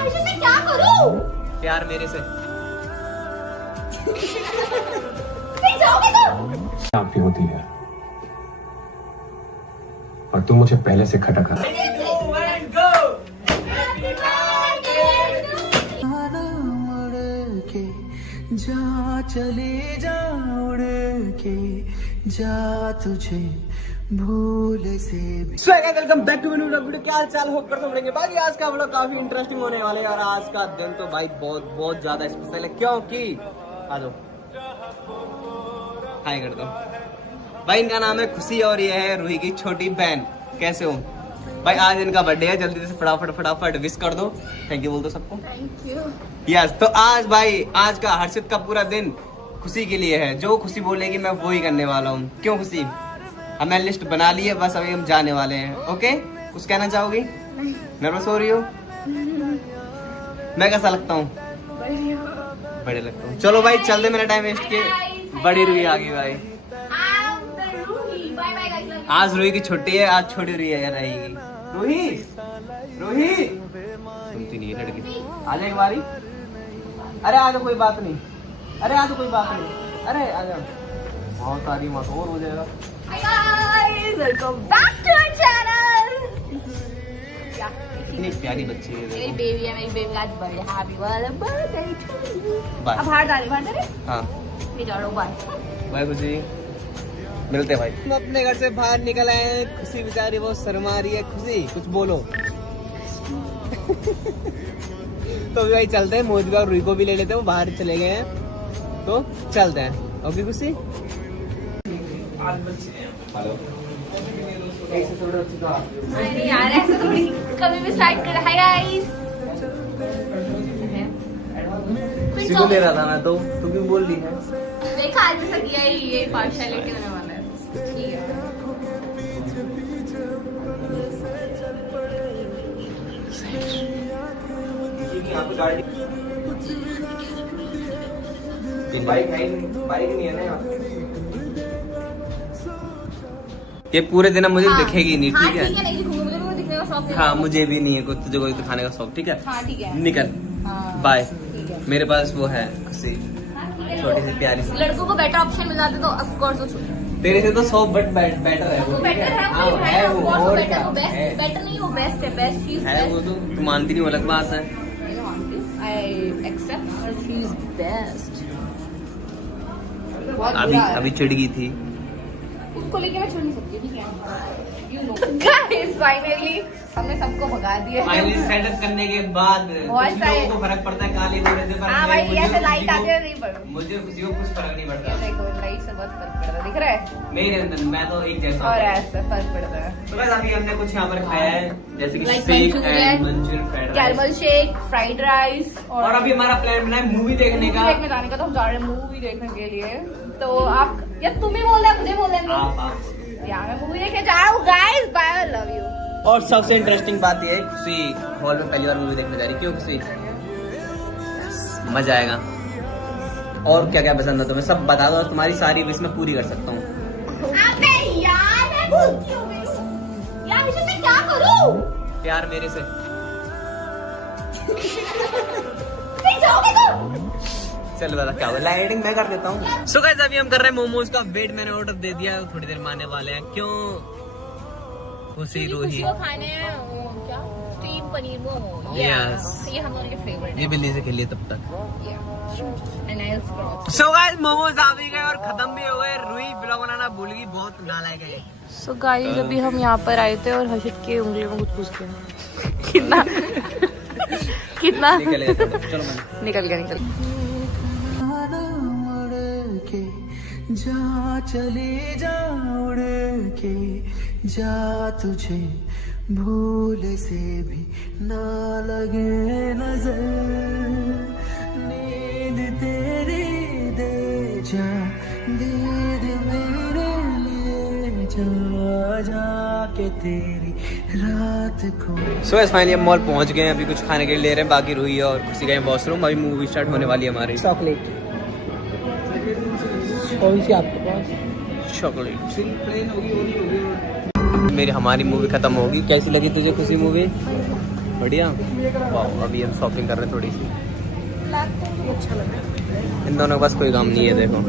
यार इसे मैं क्या करूं? प्यार मेरे से। फिर जाओगे तुम? आपकी होती है और तुम मुझे पहले से खटक रहा है। जा चले जा उड़ के जा तुझे भूल से। Welcome back to video. क्या हाल चाल, होप करता हूँ भाई आज का व्लॉग काफी इंटरेस्टिंग होने वाले है और आज का दिन तो भाई बहुत ज्यादा स्पेशल है क्योंकि आ जाओ हाय कर दो भाई। इनका नाम है खुशी और ये है रूही की छोटी बहन। कैसे हो भाई? आज इनका बर्थडे है, जल्दी से फटाफट विश कर दो, थैंक यू बोल दो सबको। Thank you. यस तो आज भाई आज का हर्षित का पूरा दिन खुशी के लिए है। जो खुशी बोलेगी मैं वो ही करने वाला हूँ। क्यों खुशी? हमें लिस्ट बना ली है, बस अभी हम जाने वाले हैं। ओके कुछ कहना चाहोगी? नर्वस हो रही हो? मैं कैसा लगता हूँ? बड़े लगता हूँ। चलो भाई चल दे, मेरा टाइम वेस्ट किए। बड़ी रूही आ गई भाई। आज रूही की छुट्टी है, आज छोटी रूही है रहेगी। रूही सुनती नहीं है लड़की। आ जाए एक बारी। अरे आ जाओ कोई बात नहीं। अरे आ जाओ कोई बात नहीं। अरे आ जाओ, बहुत सारी मत और हो जाएगा। Hi guys, welcome back to our channel. इतनी प्यारी बच्ची है मेरी देखो। बेबी है, मेरी बेबी आज birthday, happy birthday to you. Bye. अब बाहर जा रहे हाँ जाओ बाय। बाय खुशी, मिलते भाई। हम अपने घर से बाहर निकल आए हैं। खुशी बेचारी बहुत शर्मा रही है। खुशी कुछ बोलो। तो अभी भाई चलते हैं, मोदी और रूही को भी ले लेते हैं, वो बाहर चले गए हैं तो चलते हैं। ओके खुशी अरे यार ऐसे थोड़ी कभी भी स्टार्ट कर। Hi guys. खुशी को ले रहा था मैं तो, तू क्यों बोल रही है? देखा आज ऐसा किया ही, ये पार्शियलिटी होने वाला है। ठीक है बाइक नहीं है ना यहाँ। ये पूरे दिन अब मुझे दिखेगी नहीं, ठीक है? नहीं दिखूंगी, मुझे भी दिखने का शौक नहीं है। हाँ मुझे भी नहीं है कुछ, तुझे कोई तो खाने का शौक, ठीक है? हाँ ठीक है। निकल हाँ, बाय। ठीक है। मेरे पास वो है खुशी, छोटी सी प्यारी सी। लड़कों को बेटर ऑप्शन मिल जाते तो ऑफ कोर्स वो तेरे से तो 100 बट बेटर है वो। बेटर है, हाँ, वो है वो, और बेटर, क्या वो बेस्ट, है? बेटर नहीं वो बेस्ट है, बेस्ट शी इज है वो तो तू मानती नहीं, वो अलग बात है। I accept she is best. अभी चिढ़ गई थी। उसको लेके मैं छोड़ नहीं सकती, ठीक है? यू नो गाइस फाइनली हमने सबको भगा दिया। फाइनली सेटअप करने के बाद बहुत कुछ सारे- लोगों को फर्क पड़ता है काले गोरे से, पर हाँ भाई मुझे ऐसे खुशी लाइट को- आते हैं नहीं पर मुझे खुशी को कुछ फर्क नहीं पड़ता। देखो लाइट से बहुत फर्क पड़ता है, दिख रहा है? मेरे अंदर मैं तो एक जैसा और हूँ। ऐसे फर्क पड़ता है। तो बस अभी हमने कुछ यहाँ पर खाया है, जैसे कि Like shake Manchurian, and Manchurian fried caramel rice. Shake, fried rice और अभी हमारा प्लान बना है मूवी देखने का। देखने जाने का, तो हम जा रहे हैं मूवी देखने के लिए। तो आप या तुम ही बोल रहे मुझे बोल रहे आप यार मैं मूवी देखने जा रहा हूँ गाइस, बाय, लव यू। और सबसे इंटरेस्टिंग बात यह है खुशी हॉल में पहली बार मूवी देखने जा रही। क्यों खुशी? मजा आएगा। और क्या क्या पसंद है तुम्हें सब बता दो, तुम्हारी सारी विश मैं पूरी कर सकता हूँ। अबे यार मैं भूलती हूँ यार, इसे मैं क्या करूँ? प्यार मेरे से। फिर जाओगे तुम? चल बता क्या बोला, एडिटिंग मैं कर देता हूँ। सो गाइस अभी हम कर रहे हैं मोमोज का वेट। मैंने ऑर्डर दे दिया, थोड़ी देर में आने वाले हैं। क्यों खुशी रूही? वो खाने हैं वो क्या स्टीम पनीर मोमो। Yes. ये हम दोनों के फेवरेट ये बिल्ली से खेलिए तब तक। है। सो गाइस मोमोज आ भी गए और खत्म भी हो गए। रूही ब्लॉग बनाना भूल गई, बहुत नालायक है। सो गाइस अभी हम यहाँ पर आए थे और हर्षित की उंगली में कुछ घुस गया। कितना कितना निकल गया, चलो बना। निकल गया। के जा चले जा उड़ के जा तुझे भूल से भी ना लगे नजर। नींद तेरी दे जा, दीद मेरे लिए जा जा के तेरी रात को। सो गाइस फाइनली हम मॉल पहुंच गए हैं। अभी कुछ खाने के लिए ले रहे हैं, बाकी रूही और खुशी गए वॉशरूम। अभी मूवी स्टार्ट होने वाली है हमारी। चॉकलेट कौन सी आपके पास? चॉकलेट मेरी हमारी मूवी खत्म होगी। कैसी लगी तुझे खुशी मूवी? बढ़िया। वाह, अभी हम शॉपिंग कर रहे हैं थोड़ी सी। अच्छा लग रहा है। इन दोनों के पास कोई काम नहीं है, देखो।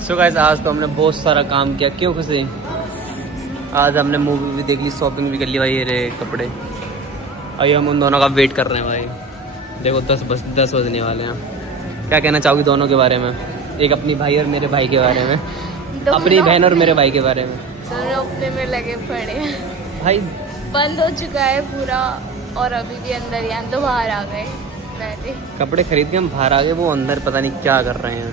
सो गाइस, आज तो हमने बहुत सारा काम किया। क्यों खुशी? आज हमने मूवी भी देख ली, शॉपिंग भी कर ली भाई। ये रहे कपड़े। अभी हम उन दोनों का वेट कर रहे हैं भाई। देखो 10 बजने वाले हैं। क्या कहना चाहोगी दोनों के बारे में? एक अपनी भाई और मेरे भाई के बारे में, अपनी बहन और मेरे भाई के बारे में। दोनों अपने में लगे पड़े हैं। भाई बंद हो चुका है पूरा और अभी भी अंदर ही हैं, तो बाहर आ गए पहले। कपड़े खरीद के हम बाहर आ गए, वो अंदर पता नहीं क्या कर रहे हैं।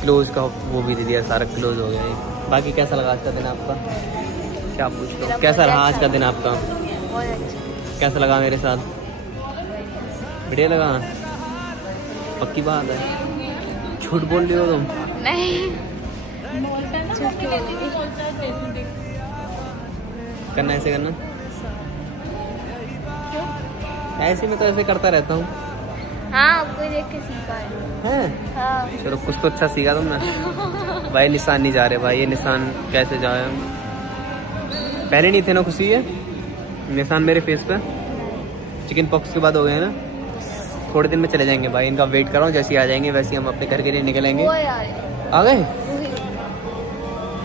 क्लोज का वो भी दे दिया, सारा क्लोज हो गया है। बाकी कैसा लगा आज का दिन आपका? क्या पूछ लो, कैसा रहा आज का दिन आपका? बहुत अच्छा। कैसा लगा मेरे साथ? बढ़िया लगा? पक्की बात है, झूठ बोल रही हो तुम? नहीं, करना ऐसे करना, ऐसे मैं तो ऐसे करता रहता हूँ। हाँ, आपको देख के सीखा है। हाँ। चलो, कुछ तो अच्छा सीखा तुमने। भाई निशान नहीं जा रहे भाई, ये निशान कैसे जाए? पहले नहीं थे ना खुशी है निशान मेरे फेस पे? चिकन पॉक्स के बाद हो गए ना? थोड़े दिन में चले जाएंगे भाई, इनका वेट कर रहा हूँ। जैसे ही आ जाएंगे वैसे ही हम अपने घर के लिए निकलेंगे। वो यार, आ गए?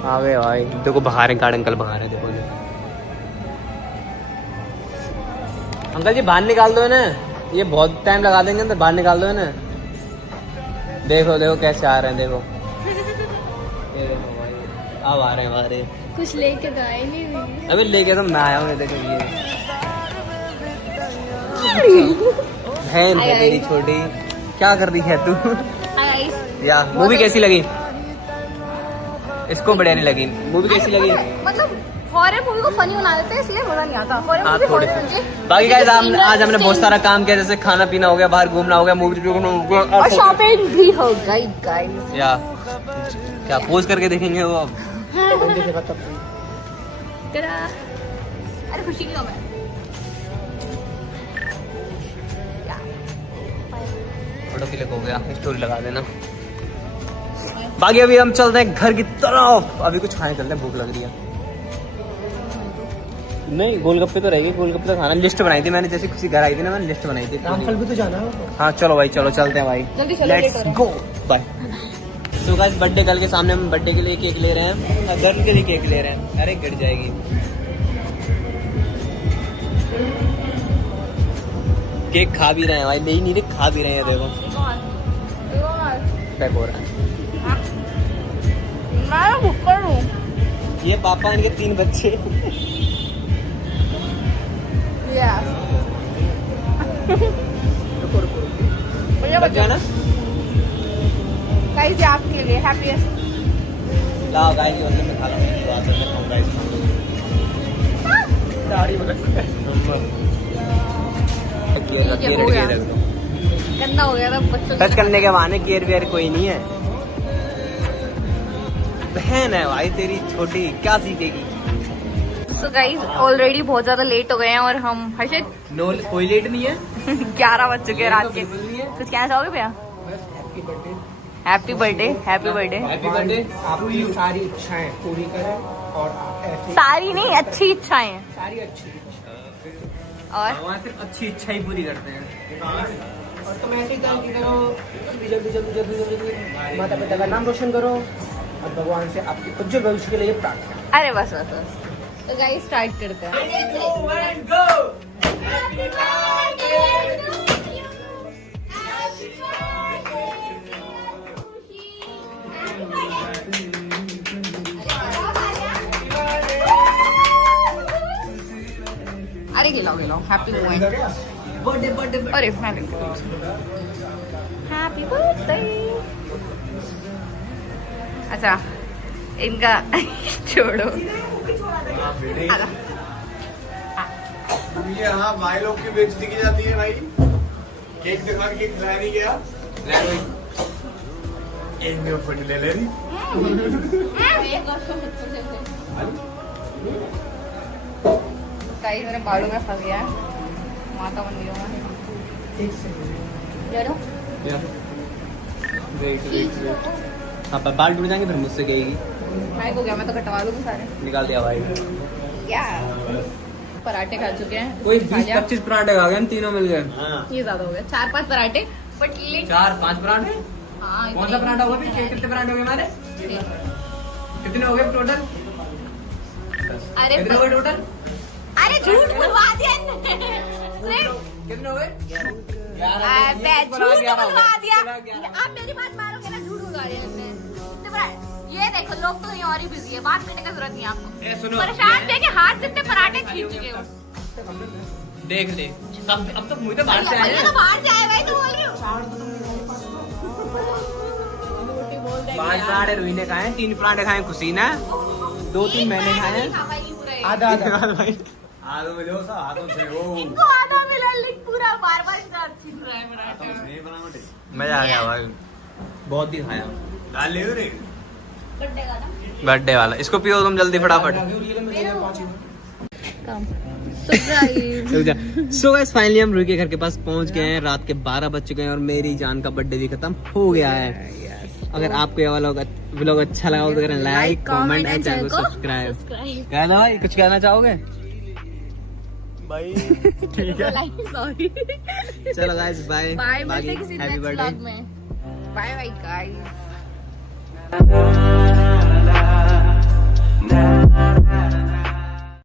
आ गए भाई। देखो बाहर है, गार्ड अंकल बाहर है, देखो। अंकल जी बाहर निकाल दो ना, ये बहुत टाइम लगा देंगे अंदर, बाहर निकाल दो ना। देखो देखो कैसे आ रहे हैं, देखो। ये देखो भाई, अब आ रहे हैं बाहर। कुछ लेके तो आए नहीं। अभी लेके तो मैं आया हूँ, देखो ये बहन है मेरी छोटी। क्या कर रही है तू? या मूवी कैसी लगी? इसको बढ़िया नहीं लगी। मूवी कैसी लगी? मतलब हॉरर मूवी को फनी बना देते हैं, इसलिए मजा नहीं आता। हॉरर मूवी थोड़े हॉरर मुझे। बाकी गाइस, आज हमने बहुत सारा काम किया, जैसे खाना पीना हो गया, बाहर घूमना हो गया, मूवी और शॉपिंग भी हो गई गाइस। या क्या पोज करके देखेंगे वो अब? अरे खुशी की है। फोटो क्लिक हो गया, स्टोरी लगा देना। बाकी अभी हम चलते हैं घर की तरफ। अभी कुछ खाने चलते हैं, भूख लग रही है। नहीं, गोलगप्पे तो रहेंगे, गोलगप्पे तो खाना। लिस्ट बनाई थी मैंने, जैसे किसी घर आई थी ना, मैंने लिस्ट बनाई थी। रामफल भी तो जाना है। हाँ चलो भाई, चलो चलते हैं भाई। जल्दी चलो, लेट्स लेट हो गो बाय। तो गाइस, बर्थडे गर्ल के सामने हम बर्थडे के लिए केक ले रहे हैं, गर्ल के लिए केक ले रहे हैं। अरे गिर जाएगी। केक खा भी रहे हैं भाई, नहीं नहीं खा भी रहे हैं। देखो पैक हो रहा है। मैं भूखा हूँ। ये पापा, इनके 3 बच्चे। बच जाना गाइस, ये आपके लिए हैप्पीएस्ट। लाओ गाइस, ये मैं खा लूंगा। ये बात है, मैं खाऊंगा इसको। दाढ़ी बना केयर हो गया। रख दो। गंदा हो गया था बच्चों। टच करने के बहाने केयर वेयर कोई नहीं है। बहन है भाई तेरी छोटी, क्या सीखेगी? सो गाइस, ऑलरेडी बहुत ज्यादा लेट हो गए हैं और हम हर्षित नो, कोई लेट नहीं है। 11 बज चुके हैं रात के। कुछ कहना चाहोगे भैया? Happy birthday, happy birthday. Happy birthday. आपकी सारी इच्छाएं पूरी करें और ऐसे सारी नहीं, अच्छी इच्छाएं हैं। सारी अच्छी और भगवान सिर्फ अच्छी इच्छा ही पूरी करते हैं। और तुम ऐसे ही जल्दी करो, जल्दी जल्दी जल्दी जल्दी जल्दी माता पिता का नाम रोशन करो और भगवान से आपके उज्जवल भविष्य के लिए प्रार्थना। अरे बस बस बस। तो गाइस स्टार्ट करते हैं। अरे गिलाओ गिलाओ, हैप्पी मोमेंट। Birthday birthday. अरे हैप्पी बर्थडे। अच्छा, इनका छोड़ो। आला। ये हाँ भाई लोग की बेइज्जती की जाती है भाई। केक दिखा के खिलाया नहीं गया। ले भाई, एक में फोटो ले ले रही। गाइस, मेरे बालों में फंस गया है माता मंदिरों में। Wait wait wait. हाँ पर बाल टूट जाएंगे फिर मुझसे कहेगी। भाई को क्या, मैं तो कटवा दूंगी सारे। निकाल दिया भाई। क्या पराठे खा चुके हैं, कोई खा लिया। 20-25 पराठे खा गए हम तीनों मिल गए। ये ज्यादा हो गया, 4-5 पराठे बट ले। 4-5 पराठे। हाँ, कौन सा पराठा होगा? कितने पराठे हो गए हमारे? कितने हो गए टोटल? अरे कितने हो गए टोटल? अरे झूठ बुलवा दिया इनने। कितने हो गए? झूठ बुलवा दिया। आप मेरी बात मारोगे ना, झूठ बुलवा दिया इनने। कितने पराठे? ये देखो, लोग तो यहाँ और ही बिजी है, बात करने का जरूरत नहीं है आपको। सुनो, परेशान थे कि हाथ जितने पराठे खींच चुके हो। देख ले सब, अब तो मुझे बाहर से आए भैया हैं। तो बाहर से आए, भाई तो बोल रही हूँ। 5 पराठे रूही ने खाए, 3 पराठे खाए खुशी ने, 2-3 मैंने खाए हैं। आधा आधा भाई हाथों में जो सा हाथों से वो इनको आधा मिला, लेकिन पूरा बार-बार इतना छीन रहा है पराठा। नहीं बनावट है। मजा आ गया भाई, बहुत ही खाया। डाल ले रे। बर्थडे का ना। बर्थडे वाला, इसको पियो तुम जल्दी फटाफट। सो गाइस फाइनली हम रूही के घर के पास पहुंच गए हैं। रात के 12 बज चुके हैं और मेरी जान का बर्थडे भी खत्म हो गया है। अगर आपको ये वाला व्लॉग अच्छा लगा हो तो करें लाइक, कमेंट एंड चैनल को सब्सक्राइब। कहना भाई, कुछ कहना चाहोगे? भाई सॉरी। चलो गाइस बाय। बाय, मिलते हैं किसी हैप्पी नेक्स्ट बर्थडे। व्लॉग में। Bye bye guys.